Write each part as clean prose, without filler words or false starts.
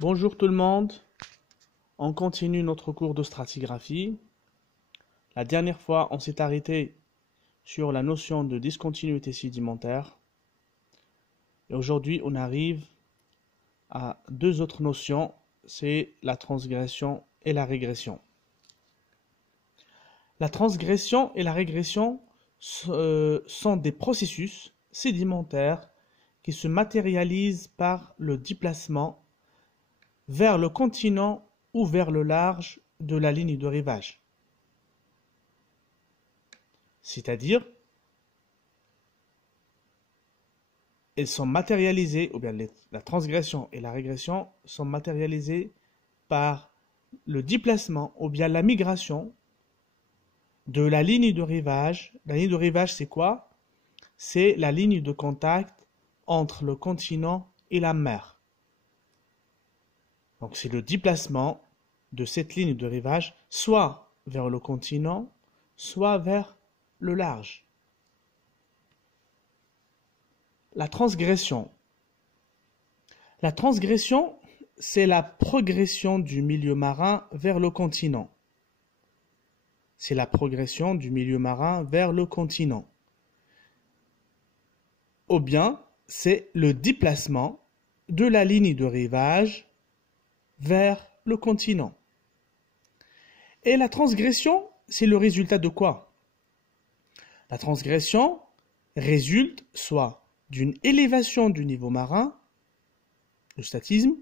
Bonjour tout le monde, on continue notre cours de stratigraphie. La dernière fois, on s'est arrêté sur la notion de discontinuité sédimentaire. Et aujourd'hui, on arrive à deux autres notions, c'est la transgression et la régression. La transgression et la régression sont des processus sédimentaires qui se matérialisent par le déplacement vers le continent ou vers le large de la ligne de rivage. C'est-à-dire, elles sont matérialisées, ou bien la transgression et la régression sont matérialisées par le déplacement ou bien la migration de la ligne de rivage. La ligne de rivage, c'est quoi? C'est la ligne de contact entre le continent et la mer. Donc c'est le déplacement de cette ligne de rivage, soit vers le continent, soit vers le large. La transgression. La transgression, c'est la progression du milieu marin vers le continent. C'est la progression du milieu marin vers le continent. Ou bien, c'est le déplacement de la ligne de rivage vers le continent. Et la transgression, c'est le résultat de quoi? La transgression résulte soit d'une élévation du niveau marin, le statisme,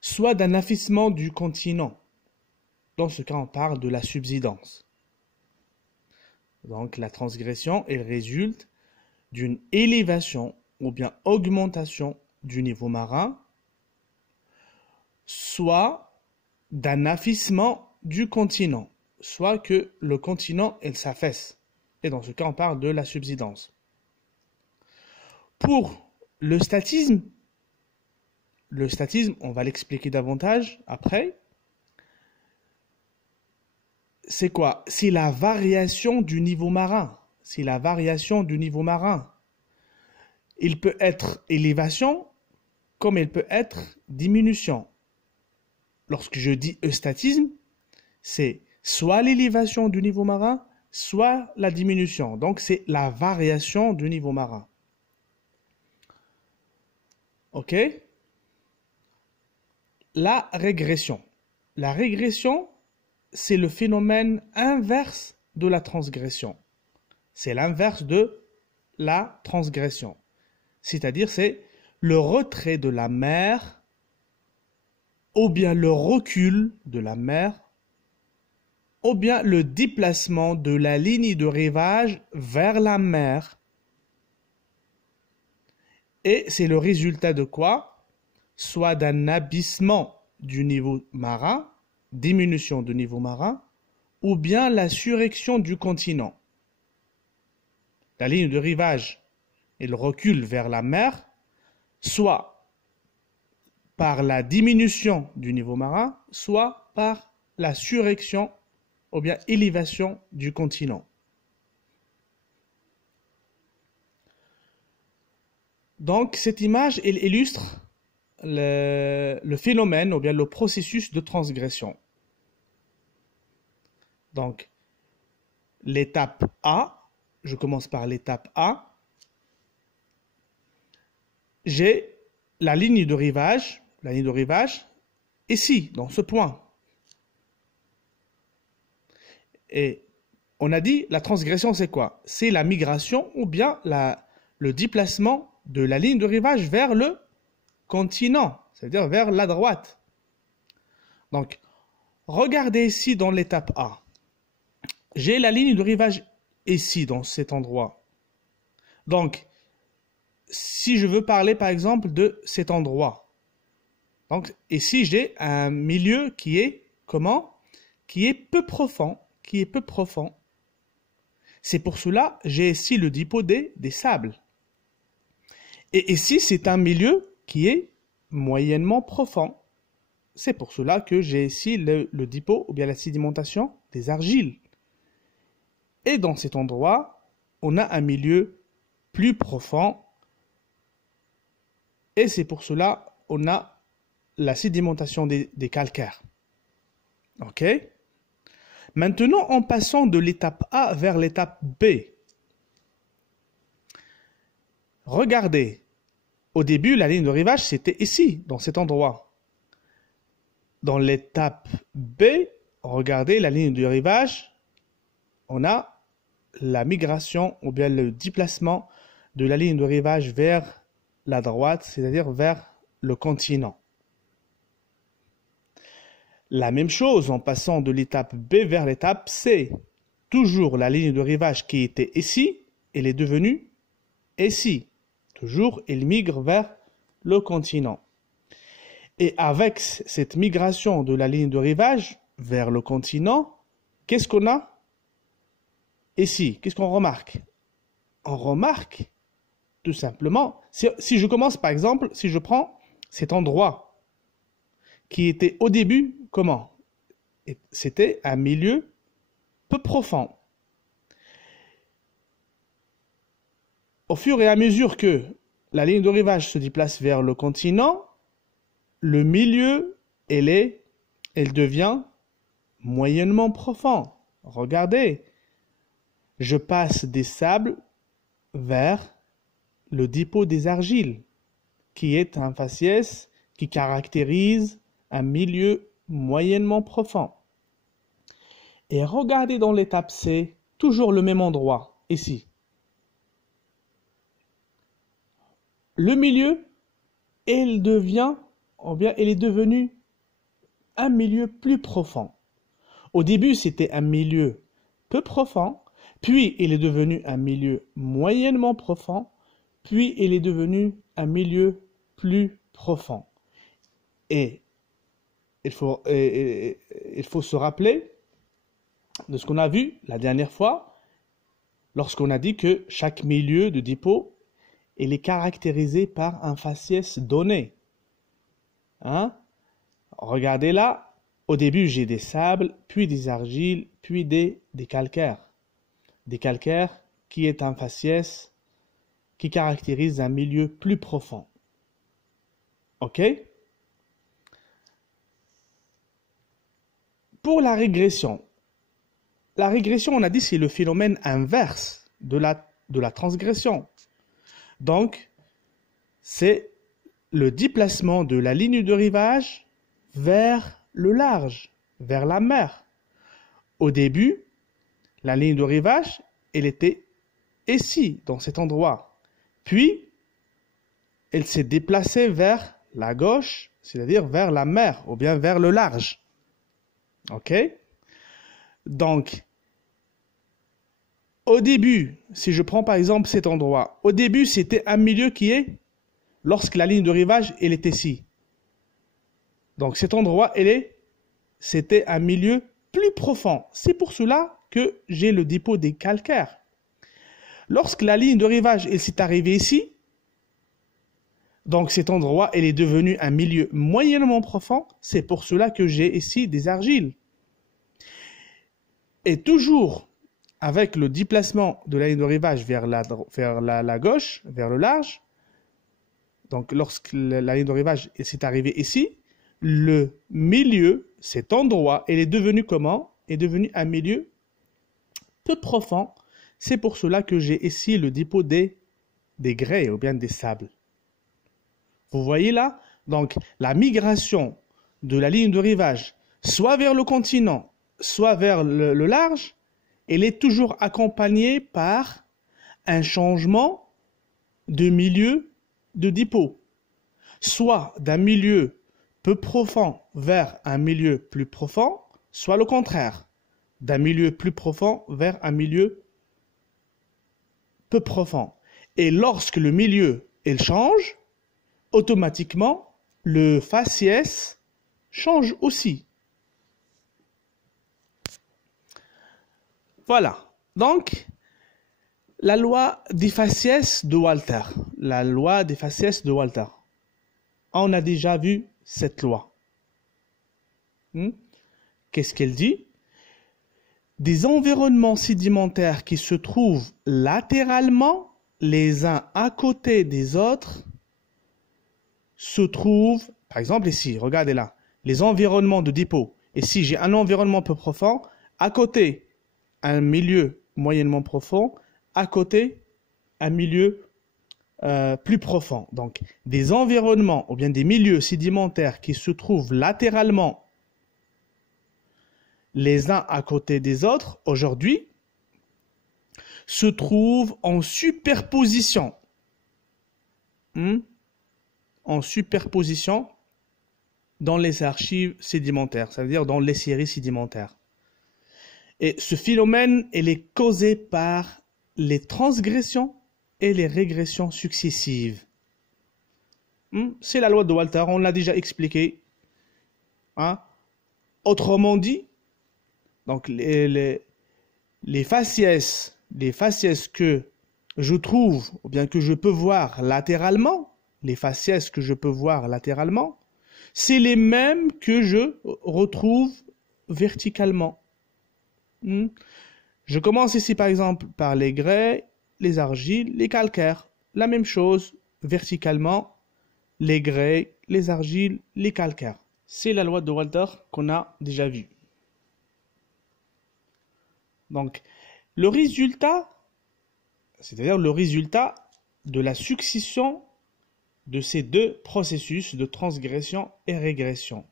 soit d'un affaissement du continent. Dans ce cas, on parle de la subsidence. Donc la transgression, elle résulte d'une élévation ou bien augmentation du niveau marin, soit d'un affaissement du continent, soit que le continent, elle s'affaisse. Et dans ce cas, on parle de la subsidence. Pour le statisme, on va l'expliquer davantage après. C'est quoi? C'est la variation du niveau marin. C'est la variation du niveau marin. Il peut être élévation comme il peut être diminution. Lorsque je dis eustatisme, c'est soit l'élévation du niveau marin, soit la diminution. Donc c'est la variation du niveau marin. Ok? La régression. La régression, c'est le phénomène inverse de la transgression. C'est l'inverse de la transgression. C'est-à-dire, c'est le retrait de la mer ou bien le recul de la mer ou bien le déplacement de la ligne de rivage vers la mer. Et c'est le résultat de quoi? Soit d'un abaissement du niveau marin, diminution du niveau marin, ou bien la surrection du continent. La ligne de rivage, elle recule vers la mer, soit par la diminution du niveau marin, soit par la surrection ou bien élévation du continent. Donc cette image, elle illustre le phénomène ou bien le processus de transgression. Donc l'étape A, je commence par l'étape A. J'ai la ligne de rivage ici, dans ce point. Et on a dit, la transgression, c'est quoi? C'est la migration ou bien le déplacement de la ligne de rivage vers le continent, c'est-à-dire vers la droite. Donc, regardez ici dans l'étape A. J'ai la ligne de rivage ici, dans cet endroit. Donc, si je veux parler par exemple de cet endroit, donc ici j'ai un milieu qui est comment? Qui est peu profond, C'est pour cela j'ai ici le dépôt des sables. Et ici c'est un milieu qui est moyennement profond. C'est pour cela que j'ai ici le dépôt ou bien la sédimentation des argiles. Et dans cet endroit, on a un milieu plus profond. Et c'est pour cela qu'on a la sédimentation des calcaires. Ok? Maintenant, en passant de l'étape A vers l'étape B, regardez, au début, la ligne de rivage, c'était ici, dans cet endroit. Dans l'étape B, regardez la ligne de rivage, on a la migration ou bien le déplacement de la ligne de rivage vers la droite, c'est-à-dire vers le continent. La même chose en passant de l'étape B vers l'étape C. Toujours la ligne de rivage qui était ici, elle est devenue ici. Toujours, elle migre vers le continent. Et avec cette migration de la ligne de rivage vers le continent, qu'est-ce qu'on a ici? Qu'est-ce qu'on remarque? On remarque tout simplement, si je commence par exemple, si je prends cet endroit qui était au début, comment? C'était un milieu peu profond. Au fur et à mesure que la ligne de rivage se déplace vers le continent, le milieu, elle devient moyennement profond. Regardez, je passe des sables vers le dépôt des argiles, qui est un faciès qui caractérise un milieu moyennement profond. Et regardez dans l'étape C, toujours le même endroit, ici. Le milieu, il devient, ou bien il est devenu un milieu plus profond. Au début, c'était un milieu peu profond, puis il est devenu un milieu moyennement profond, puis il est devenu un milieu plus profond. Et il faut se rappeler de ce qu'on a vu la dernière fois, lorsqu'on a dit que chaque milieu de dépôt, il est caractérisé par un faciès donné. Hein? Regardez là, au début j'ai des sables, puis des argiles, puis des calcaires. Des calcaires qui est un faciès qui caractérise un milieu plus profond. Ok? Pour la régression, on a dit c'est le phénomène inverse de la transgression. Donc, c'est le déplacement de la ligne de rivage vers le large, vers la mer. Au début, la ligne de rivage, elle était ici, dans cet endroit. Puis, elle s'est déplacée vers la gauche, c'est-à-dire vers la mer, ou bien vers le large. Ok? Donc, au début, si je prends par exemple cet endroit, au début, c'était un milieu qui est, lorsque la ligne de rivage, elle est ici. Donc, cet endroit, c'était un milieu plus profond. C'est pour cela que j'ai le dépôt des calcaires. Lorsque la ligne de rivage, elle s'est arrivée ici, donc cet endroit, elle est devenu un milieu moyennement profond. C'est pour cela que j'ai ici des argiles. Et toujours avec le déplacement de la ligne de rivage vers la gauche, vers le large, donc lorsque la ligne de rivage s'est arrivée ici, le milieu, cet endroit, il est devenu comment? Est devenu un milieu peu profond. C'est pour cela que j'ai ici le dépôt des grès ou bien des sables. Vous voyez là? Donc la migration de la ligne de rivage, soit vers le continent, soit vers le large, elle est toujours accompagnée par un changement de milieu de dépôt. Soit d'un milieu peu profond vers un milieu plus profond, soit le contraire, d'un milieu plus profond vers un milieu peu profond. Et lorsque le milieu il change, automatiquement le faciès change aussi. Voilà. Donc, la loi des faciès de Walther. La loi des faciès de Walther. On a déjà vu cette loi. Qu'est-ce qu'elle dit? Des environnements sédimentaires qui se trouvent latéralement, les uns à côté des autres, se trouvent, par exemple ici, regardez là, les environnements de dépôt. Et si j'ai un environnement peu profond, à côté, un milieu moyennement profond, à côté, un milieu plus profond. Donc, des environnements ou bien des milieux sédimentaires qui se trouvent latéralement les uns à côté des autres, aujourd'hui, se trouvent en superposition. En superposition dans les archives sédimentaires, ça veut dire dans les séries sédimentaires. Et ce phénomène, il est causé par les transgressions et les régressions successives. C'est la loi de Walter, on l'a déjà expliqué. Autrement dit, donc les faciès que je trouve, ou bien que je peux voir latéralement, les faciès que je peux voir latéralement, c'est les mêmes que je retrouve verticalement. Je commence ici par exemple par les grès, les argiles, les calcaires. La même chose verticalement, les grès, les argiles, les calcaires. C'est la loi de Walter qu'on a déjà vue. Donc, le résultat, c'est-à-dire le résultat de la succession de ces deux processus de transgression et régression.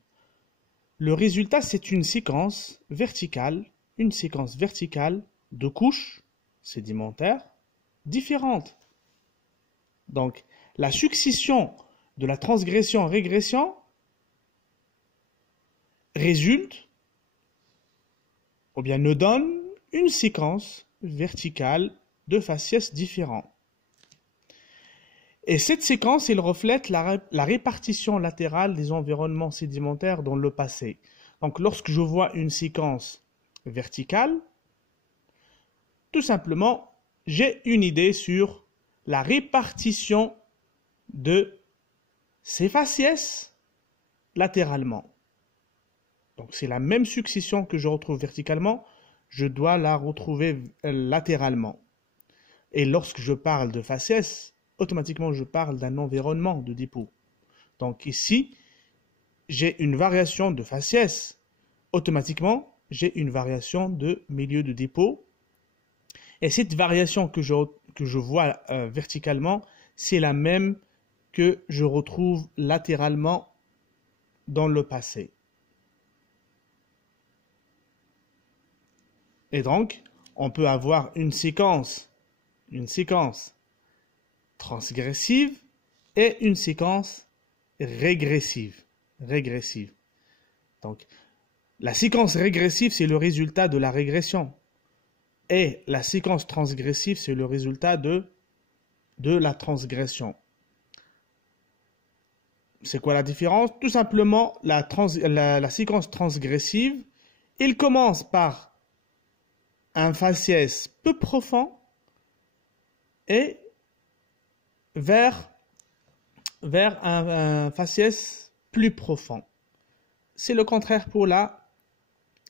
Le résultat, c'est une séquence verticale de couches sédimentaires différentes. Donc, la succession de la transgression-régression résulte, ou bien nous donne, une séquence verticale de faciès différents. Et cette séquence, elle reflète la répartition latérale des environnements sédimentaires dans le passé. Donc, lorsque je vois une séquence verticale, tout simplement, j'ai une idée sur la répartition de ces faciès latéralement. Donc, c'est la même succession que je retrouve verticalement, je dois la retrouver latéralement. Et lorsque je parle de faciès, automatiquement, je parle d'un environnement de dépôt. Donc ici, j'ai une variation de faciès. Automatiquement, j'ai une variation de milieu de dépôt. Et cette variation que je vois verticalement, c'est la même que je retrouve latéralement dans le passé. Et donc, on peut avoir une séquence transgressive et une séquence régressive. Donc, la séquence régressive, c'est le résultat de la régression. Et la séquence transgressive, c'est le résultat de la transgression. C'est quoi la différence? Tout simplement, la séquence transgressive, il commence par un faciès peu profond et vers un faciès plus profond. C'est le contraire pour la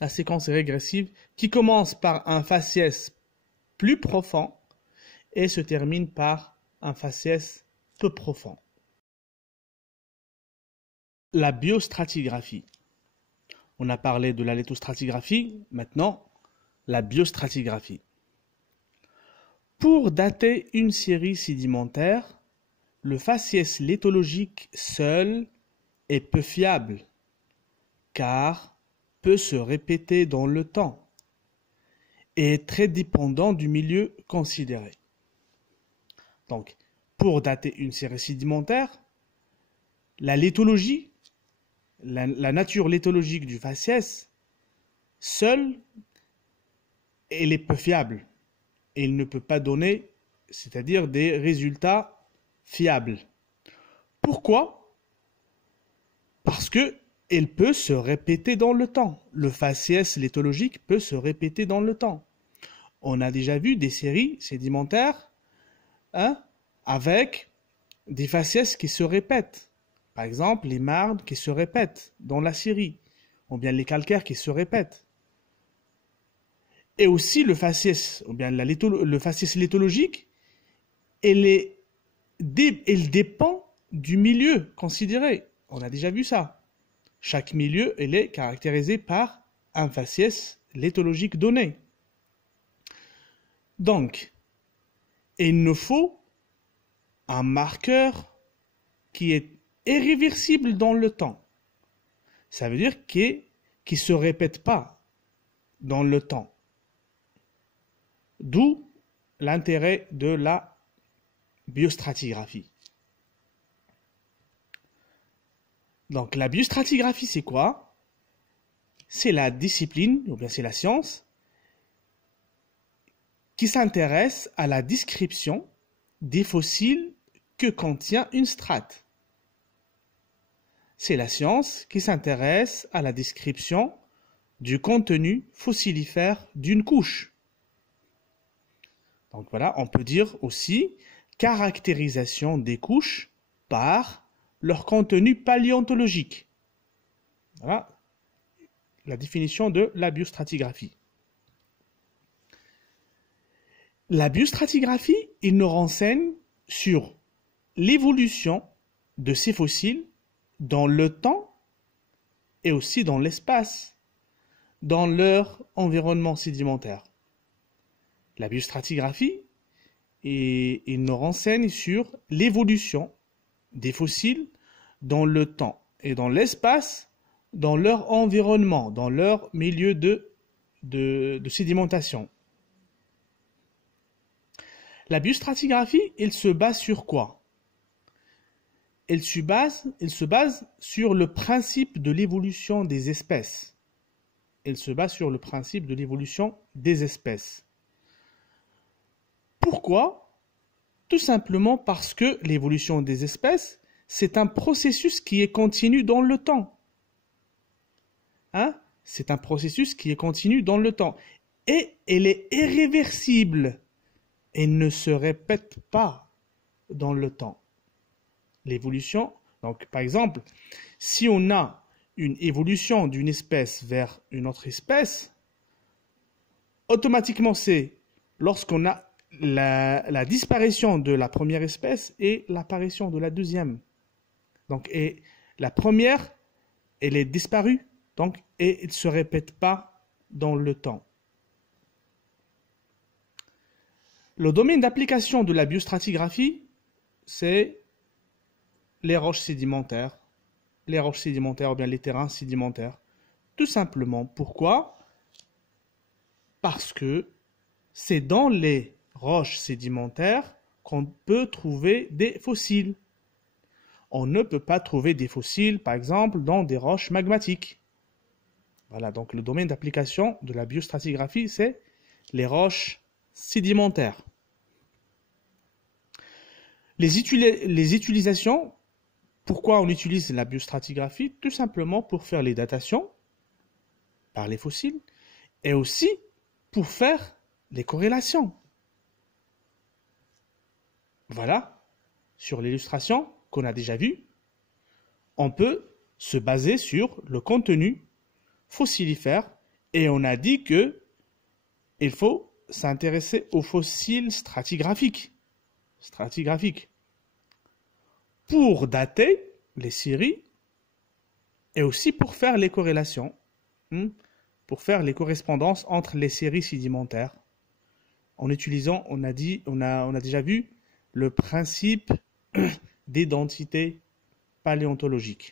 séquence régressive qui commence par un faciès plus profond et se termine par un faciès peu profond. La biostratigraphie. On a parlé de la lithostratigraphie, maintenant la biostratigraphie. Pour dater une série sédimentaire, le faciès lithologique seul est peu fiable, car peut se répéter dans le temps et est très dépendant du milieu considéré. Donc, pour dater une série sédimentaire, la lithologie, la nature lithologique du faciès, seule, elle est peu fiable. Et il ne peut pas donner, c'est-à-dire des résultats fiables. Pourquoi? Parce que elle peut se répéter dans le temps. Le faciès lithologique peut se répéter dans le temps. On a déjà vu des séries sédimentaires avec des faciès qui se répètent. Par exemple, les marnes qui se répètent dans la série, ou bien les calcaires qui se répètent. Et aussi le faciès, ou bien le faciès lithologique, il dépend du milieu considéré. On a déjà vu ça. Chaque milieu, il est caractérisé par un faciès léthologique donné. Donc, il nous faut un marqueur qui est irréversible dans le temps. Ça veut dire qu'il ne se répète pas dans le temps. D'où l'intérêt de la biostratigraphie. Donc la biostratigraphie, c'est quoi? C'est la discipline, ou bien c'est la science, qui s'intéresse à la description des fossiles que contient une strate. C'est la science qui s'intéresse à la description du contenu fossilifère d'une couche. Donc voilà, on peut dire aussi caractérisation des couches par leur contenu paléontologique. Voilà la définition de la biostratigraphie. La biostratigraphie, il nous renseigne sur l'évolution de ces fossiles dans le temps et aussi dans l'espace, dans leur environnement sédimentaire. La biostratigraphie, il nous renseigne sur l'évolution des fossiles dans le temps et dans l'espace, dans leur environnement, dans leur milieu de sédimentation. La biostratigraphie, elle se base sur quoi? Elle se base sur le principe de l'évolution des espèces. Elle se base sur le principe de l'évolution des espèces. Pourquoi? Tout simplement parce que l'évolution des espèces, c'est un processus qui est continu dans le temps. Hein? C'est un processus qui est continu dans le temps. Et elle est irréversible. Elle ne se répète pas dans le temps. L'évolution, donc par exemple, si on a une évolution d'une espèce vers une autre espèce, automatiquement c'est lorsqu'on a la disparition de la première espèce et l'apparition de la deuxième. Donc, et la première, elle est disparue, donc, et elle ne se répète pas dans le temps. Le domaine d'application de la biostratigraphie, c'est les roches sédimentaires ou bien les terrains sédimentaires. Tout simplement, pourquoi? Parce que c'est dans les roches sédimentaires qu'on peut trouver des fossiles. On ne peut pas trouver des fossiles, par exemple, dans des roches magmatiques. Voilà, donc le domaine d'application de la biostratigraphie, c'est les roches sédimentaires. Les utilisations, pourquoi on utilise la biostratigraphie? Tout simplement pour faire les datations par les fossiles et aussi pour faire les corrélations. Voilà, sur l'illustration qu'on a déjà vue, on peut se baser sur le contenu fossilifère et on a dit que il faut s'intéresser aux fossiles stratigraphiques. Pour dater les séries et aussi pour faire les corrélations, pour faire les correspondances entre les séries sédimentaires en utilisant, on a déjà vu le principe d'identité paléontologique.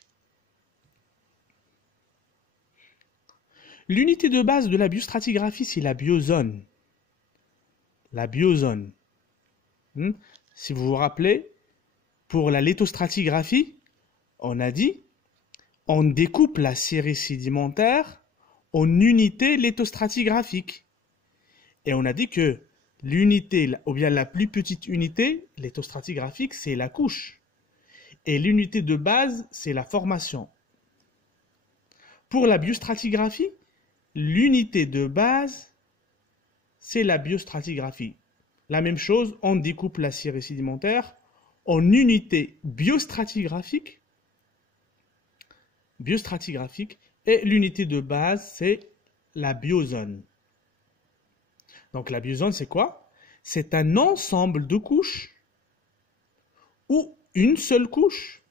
L'unité de base de la biostratigraphie, c'est la biozone. La biozone. Si vous vous rappelez, pour la lithostratigraphie, on a dit, on découpe la série sédimentaire en unités lithostratigraphiques. Et on a dit que l'unité, ou bien la plus petite unité lithostratigraphique, c'est la couche. Et l'unité de base, c'est la formation. Pour la biostratigraphie, l'unité de base, c'est la biostratigraphie. La même chose, on découpe la série sédimentaire en unités biostratigraphiques et l'unité de base, c'est la biozone. Donc la biozone, c'est quoi? C'est un ensemble de couches où une seule couche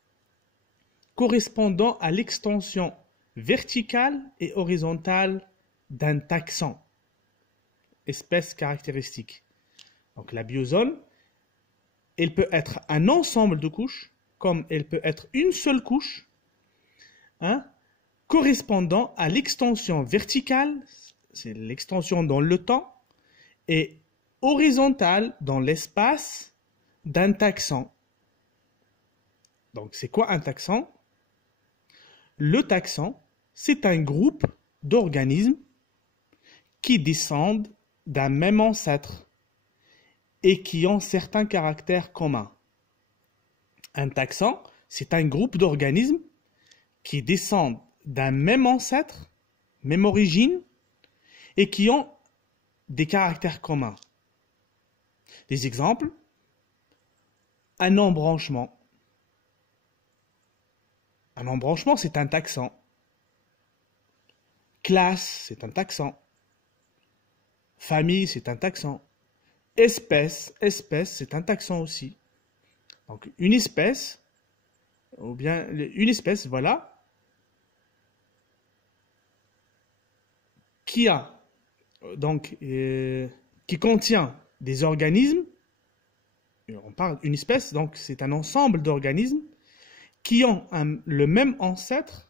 correspondant à l'extension verticale et horizontale d'un taxon, espèce caractéristique. Donc la biozone, elle peut être un ensemble de couches, comme elle peut être une seule couche, hein, correspondant à l'extension verticale, c'est l'extension dans le temps, et horizontale dans l'espace d'un taxon. Donc c'est quoi un taxon? Le taxon, c'est un groupe d'organismes qui descendent d'un même ancêtre et qui ont certains caractères communs. Un taxon, c'est un groupe d'organismes qui descendent d'un même ancêtre, même origine, et qui ont des caractères communs. Des exemples: un embranchement. Un embranchement, c'est un taxon. Classe, c'est un taxon. Famille, c'est un taxon. Espèce, c'est un taxon aussi. Donc une espèce, ou bien une espèce, voilà, qui a donc qui contient des organismes. On parle d'une espèce, donc c'est un ensemble d'organismes qui ont le même ancêtre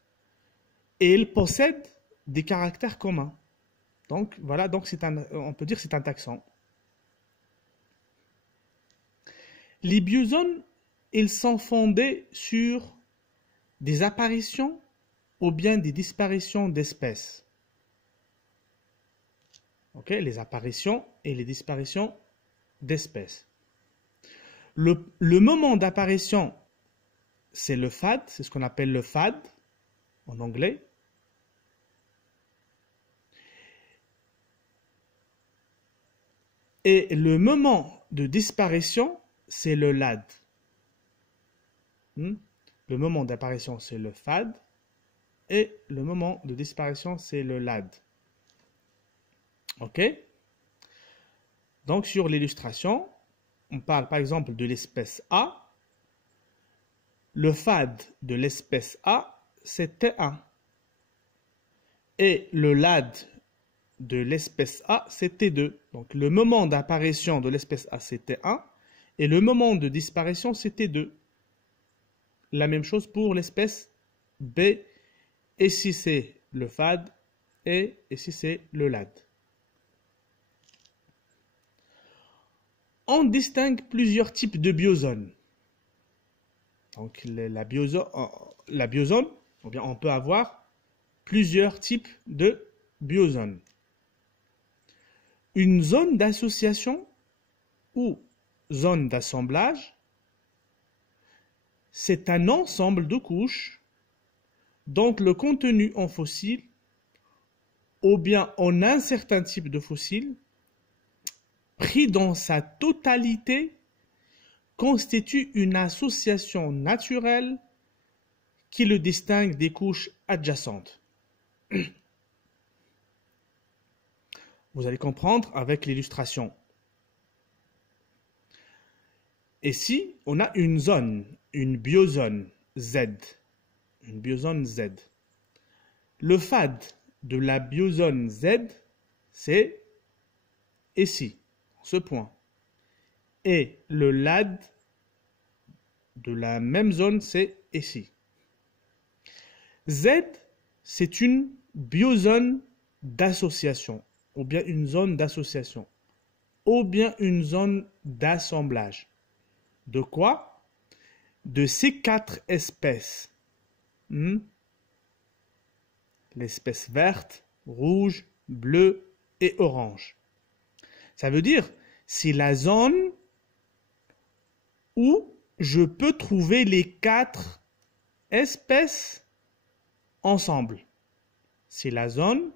et ils possèdent des caractères communs. Donc voilà, donc on peut dire que c'est un taxon. Les biozones, ils sont fondés sur des apparitions ou bien des disparitions d'espèces. Okay, les apparitions et les disparitions d'espèces. Le moment d'apparition, c'est le fad, c'est ce qu'on appelle le fad en anglais. Et le moment de disparition, c'est le lad. Le moment d'apparition, c'est le fad. Et le moment de disparition, c'est le lad. Ok? Donc, sur l'illustration, on parle par exemple de l'espèce A. Le fad de l'espèce A, c'est T1. Et le lad de l'espèce A, c'est T2. Donc, le moment d'apparition de l'espèce A, c'est T1. Et le moment de disparition, c'est T2. La même chose pour l'espèce B. Et si c'est le fad, et si c'est le lad. On distingue plusieurs types de biozones. Donc la biozone, ou bien on peut avoir plusieurs types de biozones. Une zone d'association ou zone d'assemblage, c'est un ensemble de couches dont le contenu en fossiles ou bien en un certain type de fossile pris dans sa totalité constitue une association naturelle qui le distingue des couches adjacentes. Vous allez comprendre avec l'illustration. Ici, on a une zone, une biozone Z. Une biozone Z. Le fad de la biozone Z, c'est ici, ce point. Et le lad de la même zone, c'est ici. Z, c'est une biozone d'association, ou bien une zone d'association, ou bien une zone d'assemblage. De quoi? De ces 4 espèces. L'espèce verte, rouge, bleue et orange. Ça veut dire, c'est la zone où je peux trouver les 4 espèces ensemble. C'est la zone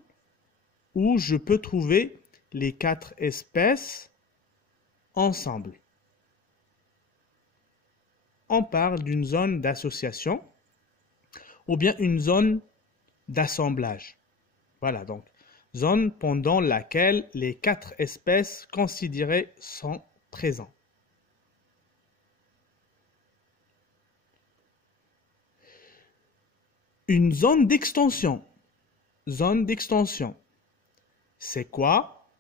où je peux trouver les 4 espèces ensemble. On parle d'une zone d'association ou bien une zone d'assemblage. Voilà, donc, zone pendant laquelle les 4 espèces considérées sont présentes. une zone d'extension. Zone d'extension. C'est quoi?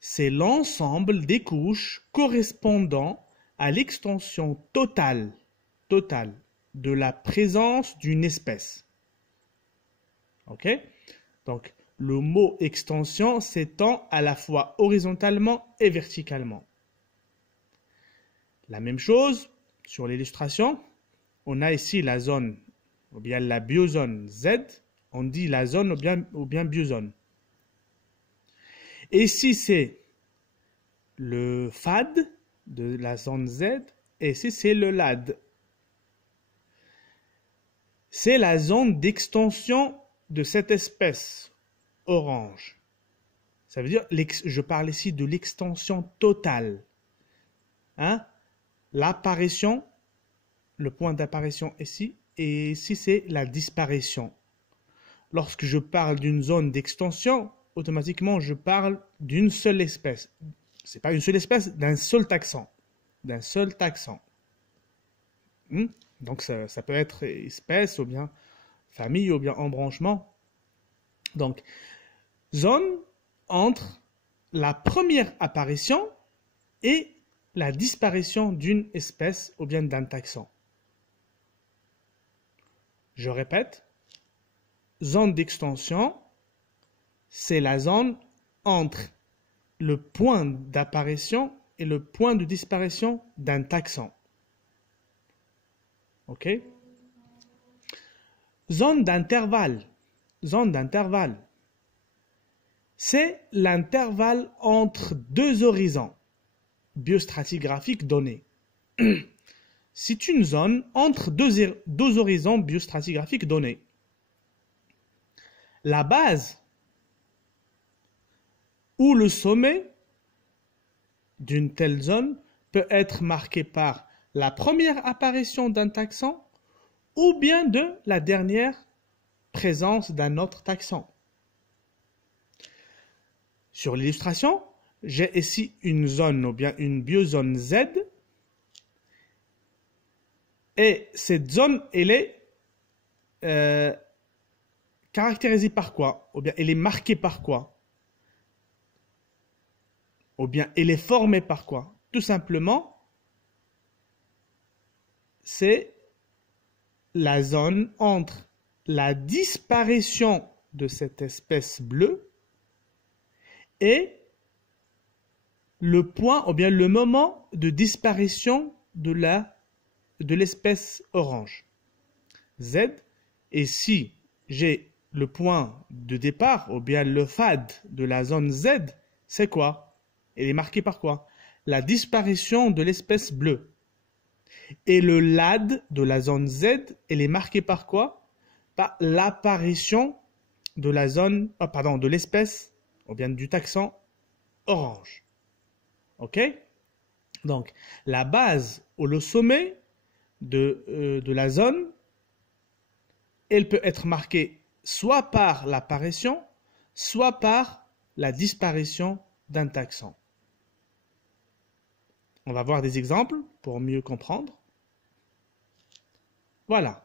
C'est l'ensemble des couches correspondant à l'extension totale de la présence d'une espèce. Ok? Donc, le mot extension s'étend à la fois horizontalement et verticalement. La même chose sur l'illustration, on a ici la zone, ou bien la biozone Z, on dit la zone ou bien biozone. Et si c'est le FAD de la zone Z, et si c'est le LAD, c'est la zone d'extension de cette espèce orange. Ça veut dire, je parle ici de l'extension totale. Hein? L'apparition, le point d'apparition ici, et ici c'est la disparition. Lorsque je parle d'une zone d'extension, automatiquement je parle d'une seule espèce. C'est pas une seule espèce, d'un seul taxon. D'un seul taxon. Donc ça peut être espèce, ou bien famille, ou bien embranchement. Donc, zone entre la première apparition et la disparition d'une espèce ou bien d'un taxon. Je répète, zone d'extension, c'est la zone entre le point d'apparition et le point de disparition d'un taxon. Ok? Zone d'intervalle. Zone d'intervalle. C'est l'intervalle entre deux horizons biostratigraphiques donnés. C'est une zone entre deux horizons biostratigraphiques donnés. La base ou le sommet d'une telle zone peut être marqué par la première apparition d'un taxon ou bien de la dernière présence d'un autre taxon. Sur l'illustration, j'ai ici une zone ou bien une biozone Z. Et cette zone, elle est caractérisée par quoi? Ou bien elle est marquée par quoi? Ou bien elle est formée par quoi? Tout simplement, c'est la zone entre la disparition de cette espèce bleue et le point ou bien le moment de disparition de l'espèce orange. Z, et si j'ai le point de départ ou bien le FAD de la zone Z, c'est quoi? Elle est marquée par quoi? La disparition de l'espèce bleue. Et le LAD de la zone Z, elle est marquée par quoi? Par l'apparition de la zone, de l'espèce, ou bien du taxon orange. Ok? Donc, la base ou le sommet de la zone, elle peut être marquée soit par l'apparition, soit par la disparition d'un taxon. On va voir des exemples pour mieux comprendre. Voilà.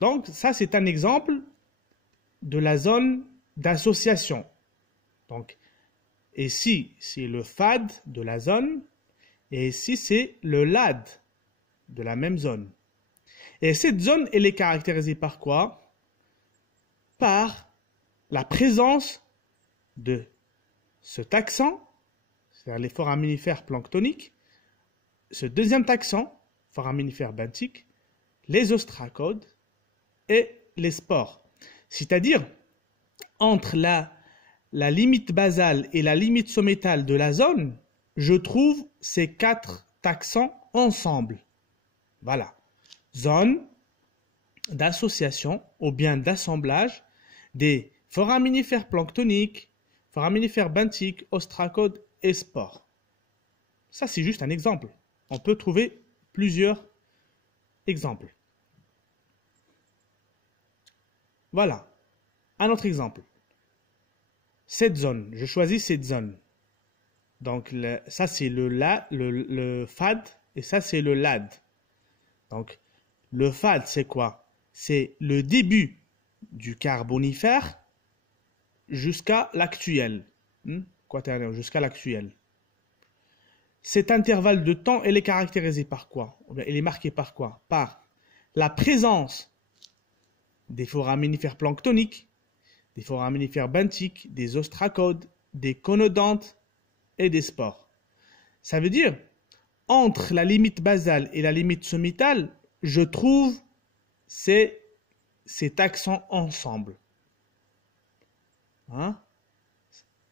Donc, ça, c'est un exemple de la zone d'association. Donc, ici, c'est le FAD de la zone, et ici, c'est le LAD de la même zone. Et cette zone, elle est caractérisée par quoi? Par la présence de ce taxon, c'est-à-dire les foraminifères planctoniques, ce deuxième taxon, foraminifères benthiques, les ostracodes et les spores. C'est-à-dire, entre la limite basale et la limite sommétale de la zone, je trouve ces quatre taxons ensemble. Voilà. Zone d'association ou bien d'assemblage des foraminifères planctoniques, foraminifères benthiques, ostracodes et spores. Ça, c'est juste un exemple. On peut trouver plusieurs exemples. Voilà. Un autre exemple. Cette zone, je choisis cette zone. Donc, ça, c'est le fad et ça, c'est le lad. Donc, le fad, c'est quoi? C'est le début du Carbonifère jusqu'à l'actuel. Quaternaire, jusqu'à l'actuel. Cet intervalle de temps, il est caractérisé par quoi? Ou bien, il est marqué par quoi? Par la présence des foraminifères planctoniques, des foraminifères benthiques, des ostracodes, des conodontes et des spores. Ça veut dire, entre la limite basale et la limite sommitale, je trouve ces taxons ensemble.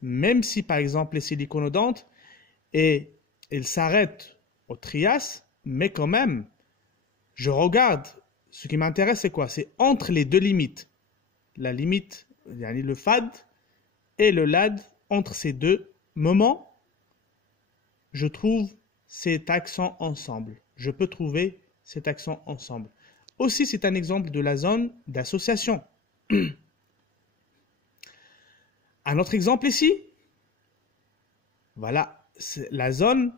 Même si, par exemple, les siliconodontes, ils s'arrêtent au Trias, mais quand même, je regarde, ce qui m'intéresse, c'est quoi? C'est entre les deux limites. La limite, le fad et le lad, entre ces deux moments, je trouve ces taxons ensemble. Je peux trouver ces taxons ensemble. Aussi, c'est un exemple de la zone d'association. Un autre exemple ici, voilà, la zone,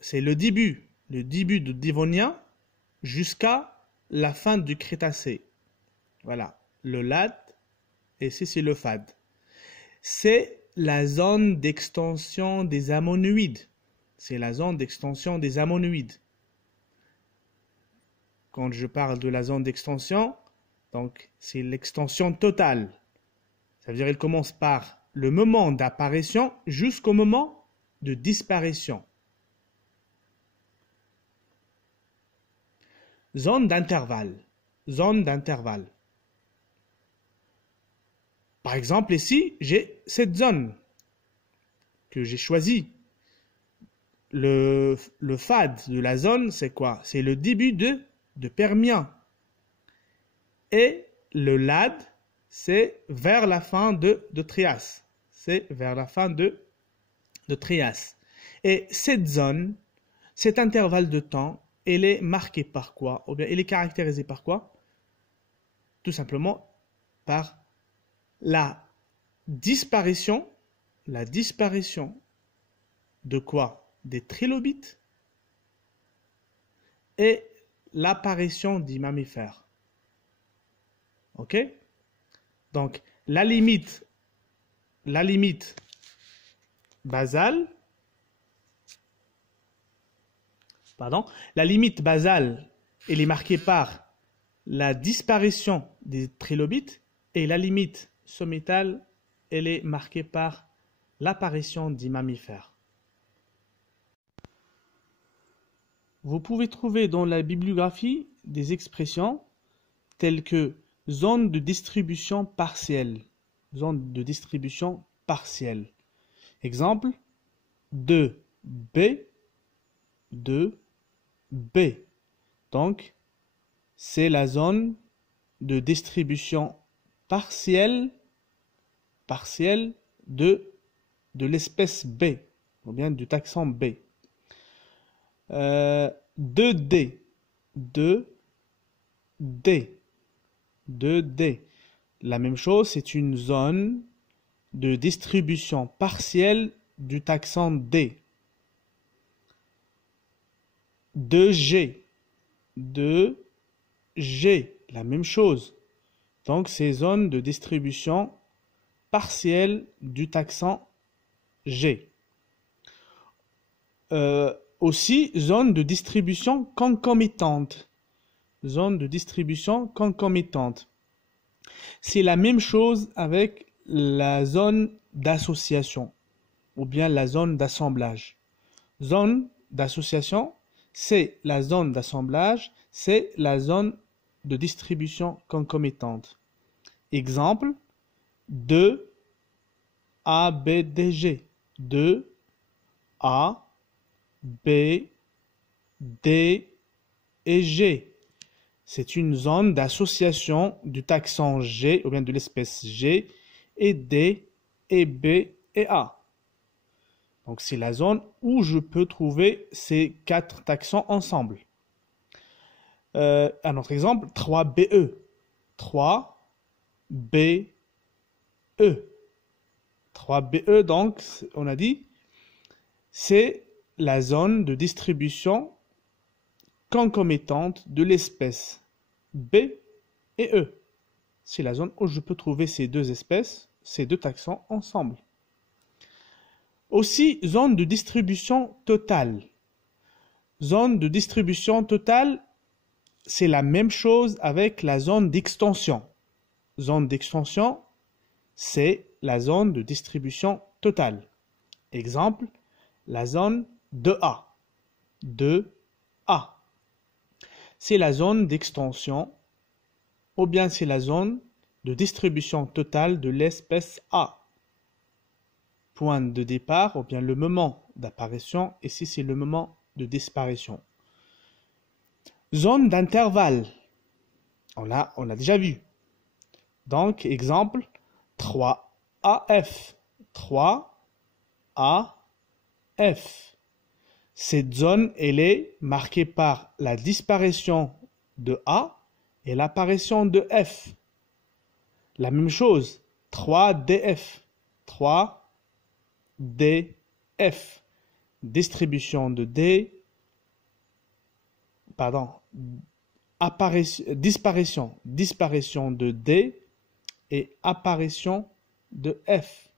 c'est le début du Dévonien jusqu'à la fin du Crétacé. Voilà, le lad, et ici c'est le fad. C'est la zone d'extension des ammonoïdes. C'est la zone d'extension des ammonoïdes. Quand je parle de la zone d'extension, donc c'est l'extension totale. Ça veut dire qu'il commence par le moment d'apparition jusqu'au moment de disparition. Zone d'intervalle. Zone d'intervalle. Par exemple, ici, j'ai cette zone que j'ai choisie. Le fad de la zone, c'est quoi? C'est le début de Permien. Et le lad, c'est vers la fin de Trias. C'est vers la fin de Trias. Et cette zone, cet intervalle de temps, elle est marquée par quoi? Ou bien, elle est caractérisée par quoi? Tout simplement par la disparition de quoi? Des trilobites et l'apparition des mammifères. Ok? Donc, la limite basale, elle est marquée par la disparition des trilobites et la limite sommitale, elle est marquée par l'apparition des mammifères. Vous pouvez trouver dans la bibliographie des expressions telles que zone de distribution partielle. Zone de distribution partielle. Exemple, 2B, 2B. Donc, c'est la zone de distribution partielle de l'espèce B, ou bien du taxon B. 2D, 2D. La même chose, c'est une zone de distribution partielle du taxon D. 2G, 2G, la même chose. Donc, c'est zone de distribution partielle du taxon G. Aussi, zone de distribution concomitante. Zone de distribution concomitante. C'est la même chose avec la zone d'association ou bien la zone d'assemblage. Zone d'association, c'est la zone d'assemblage, c'est la zone de distribution concomitante. Exemple, 2 A, B, D, G. 2 A, B, D et G. C'est une zone d'association du taxon G ou bien de l'espèce G et D et B et A. Donc c'est la zone où je peux trouver ces 4 taxons ensemble. Un autre exemple, 3BE. 3BE. 3BE, donc, on a dit, c'est la zone de distribution concomitante de l'espèce B et E. C'est la zone où je peux trouver ces deux espèces, ces deux taxons ensemble. Aussi, zone de distribution totale. Zone de distribution totale, c'est la même chose avec la zone d'extension. Zone d'extension, c'est la zone de distribution totale. Exemple, la zone 2A. 2A. C'est la zone d'extension ou bien c'est la zone de distribution totale de l'espèce A. Point de départ ou bien le moment d'apparition, ici c'est le moment de disparition. Zone d'intervalle, on a déjà vu. Donc, exemple, 3AF. 3AF. Cette zone, elle est marquée par la disparition de A et l'apparition de F. La même chose, 3DF. 3DF. Distribution de D, pardon, disparition de D et apparition de F.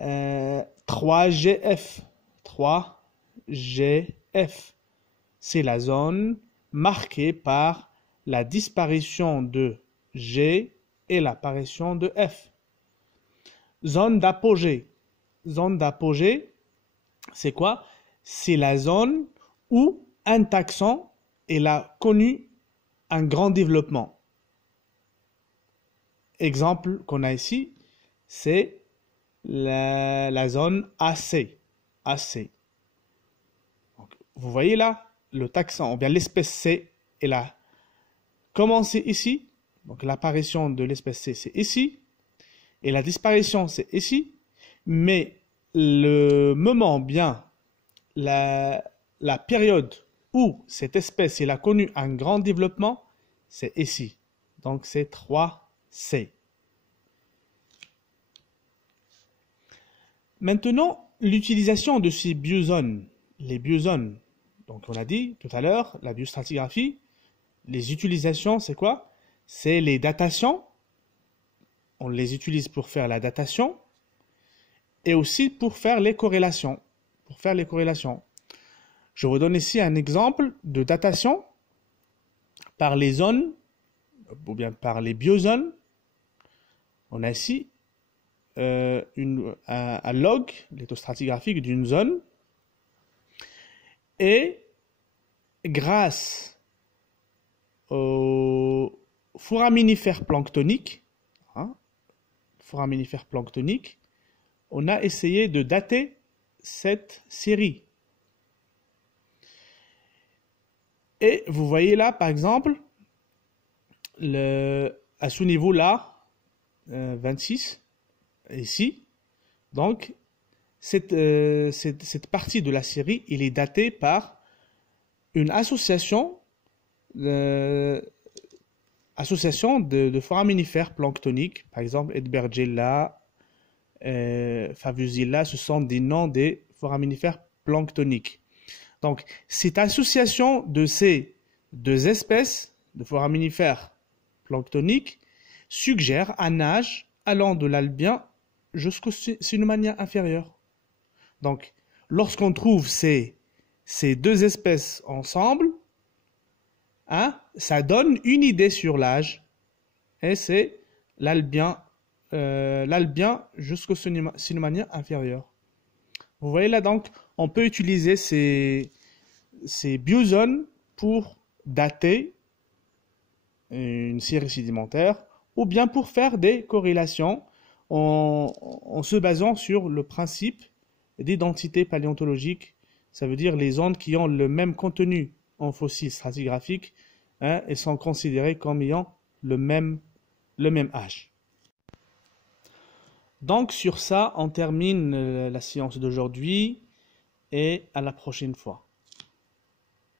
3GF. 3GF. C'est la zone marquée par la disparition de G et l'apparition de F. Zone d'apogée. Zone d'apogée, c'est quoi? C'est la zone où un taxon a connu un grand développement. Exemple qu'on a ici, c'est la zone AC. AC. Donc, vous voyez là, le taxon, ou bien l'espèce C, elle a commencé ici. Donc l'apparition de l'espèce C, c'est ici. Et la disparition, c'est ici. Mais le moment, bien, la période où cette espèce elle a connu un grand développement, c'est ici. Donc c'est 3C. Maintenant, l'utilisation de ces biozones. Les biozones, donc on a dit tout à l'heure, la biostratigraphie, les utilisations, c'est quoi? C'est les datations. On les utilise pour faire la datation et aussi pour faire les corrélations. Je vous donne ici un exemple de datation par les zones ou bien par les biozones. On a ici un log lithostratigraphique d'une zone et grâce au foraminifère planctonique, on a essayé de dater cette série. Et vous voyez là, par exemple, à ce niveau-là, 26, ici, donc, cette partie de la série, il est datée par une association de foraminifères planctoniques, par exemple Edbergella, Favusilla, ce sont des noms des foraminifères planctoniques. Donc, cette association de ces deux espèces de foraminifères planctoniques suggère un âge allant de l'Albien jusqu'au Cénomanien inférieur. Donc, lorsqu'on trouve ces deux espèces ensemble, ça donne une idée sur l'âge. Et c'est l'Albien jusqu'au Cénomanien inférieur. Vous voyez là, donc, on peut utiliser ces biozones pour dater une série sédimentaire ou bien pour faire des corrélations en se basant sur le principe d'identité paléontologique. Ça veut dire les ondes qui ont le même contenu en fossiles stratigraphiques et sont considérées comme ayant le même âge. Donc sur ça, on termine la séance d'aujourd'hui et à la prochaine fois.